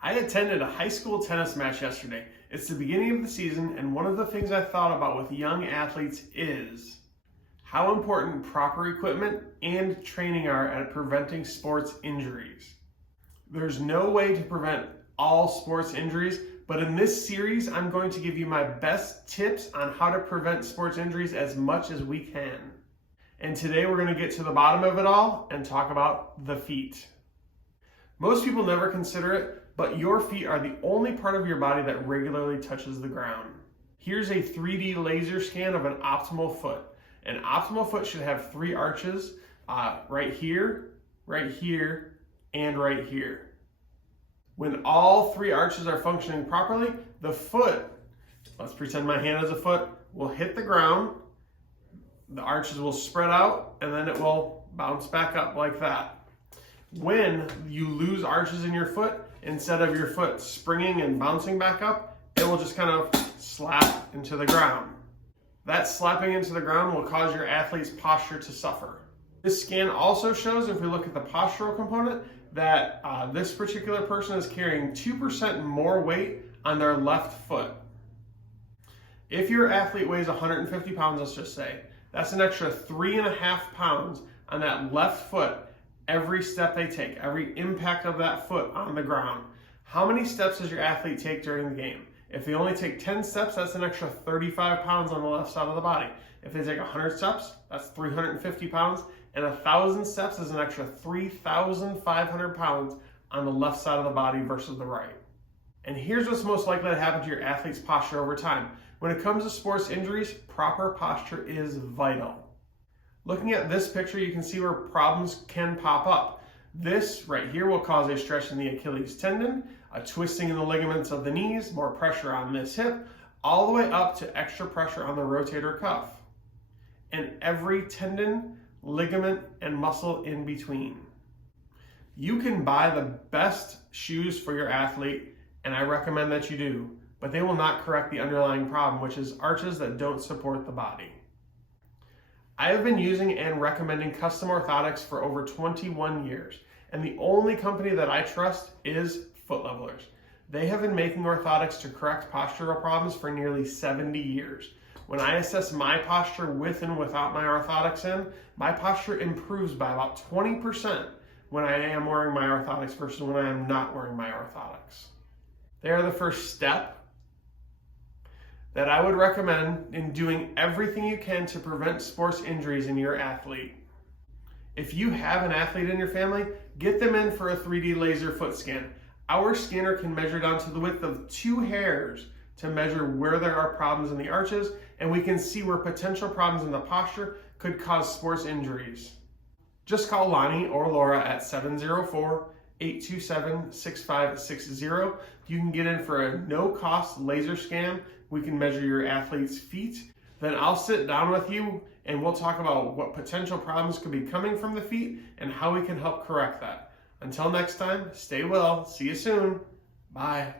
I attended a high school tennis match yesterday. It's the beginning of the season, and one of the things I thought about with young athletes is how important proper equipment and training are at preventing sports injuries. There's no way to prevent all sports injuries, but in this series, I'm going to give you my best tips on how to prevent sports injuries as much as we can. And today we're going to get to the bottom of it all and talk about the feet. Most people never consider it, but your feet are the only part of your body that regularly touches the ground. Here's a 3D laser scan of an optimal foot. An optimal foot should have 3 arches right here, and right here. When all 3 arches are functioning properly, the foot, let's pretend my hand is a foot, will hit the ground, the arches will spread out, and then it will bounce back up like that. When you lose arches in your foot, instead of your foot springing and bouncing back up, it will just kind of slap into the ground. That slapping into the ground will cause your athlete's posture to suffer. This scan also shows, if we look at the postural component, that this particular person is carrying 2% more weight on their left foot. If your athlete weighs 150 pounds, let's just say, that's an extra 3.5 pounds on that left foot every step they take, every impact of that foot on the ground. How many steps does your athlete take during the game? If they only take 10 steps, that's an extra 35 pounds on the left side of the body. If they take 100 steps, that's 350 pounds, and 1,000 steps is an extra 3,500 pounds on the left side of the body versus the right. And here's what's most likely to happen to your athlete's posture over time. When it comes to sports injuries, proper posture is vital. Looking at this picture, you can see where problems can pop up. This right here will cause a stretch in the Achilles tendon, a twisting in the ligaments of the knees, more pressure on this hip, all the way up to extra pressure on the rotator cuff, and every tendon, ligament, and muscle in between. You can buy the best shoes for your athlete, and I recommend that you do, but they will not correct the underlying problem, which is arches that don't support the body. I have been using and recommending custom orthotics for over 21 years, and the only company that I trust is Foot Levelers. They have been making orthotics to correct postural problems for nearly 70 years. When I assess my posture with and without my orthotics in, my posture improves by about 20% when I am wearing my orthotics versus when I am not wearing my orthotics. They are the first step that I would recommend in doing everything you can to prevent sports injuries in your athlete. If you have an athlete in your family, get them in for a 3D laser foot scan. Our scanner can measure down to the width of 2 hairs to measure where there are problems in the arches, and we can see where potential problems in the posture could cause sports injuries. Just call Lonnie or Laura at 704-827-6560. You can get in for a no-cost laser scan. We can measure your athlete's feet. Then I'll sit down with you and we'll talk about what potential problems could be coming from the feet and how we can help correct that. Until next time, stay well. See you soon. Bye.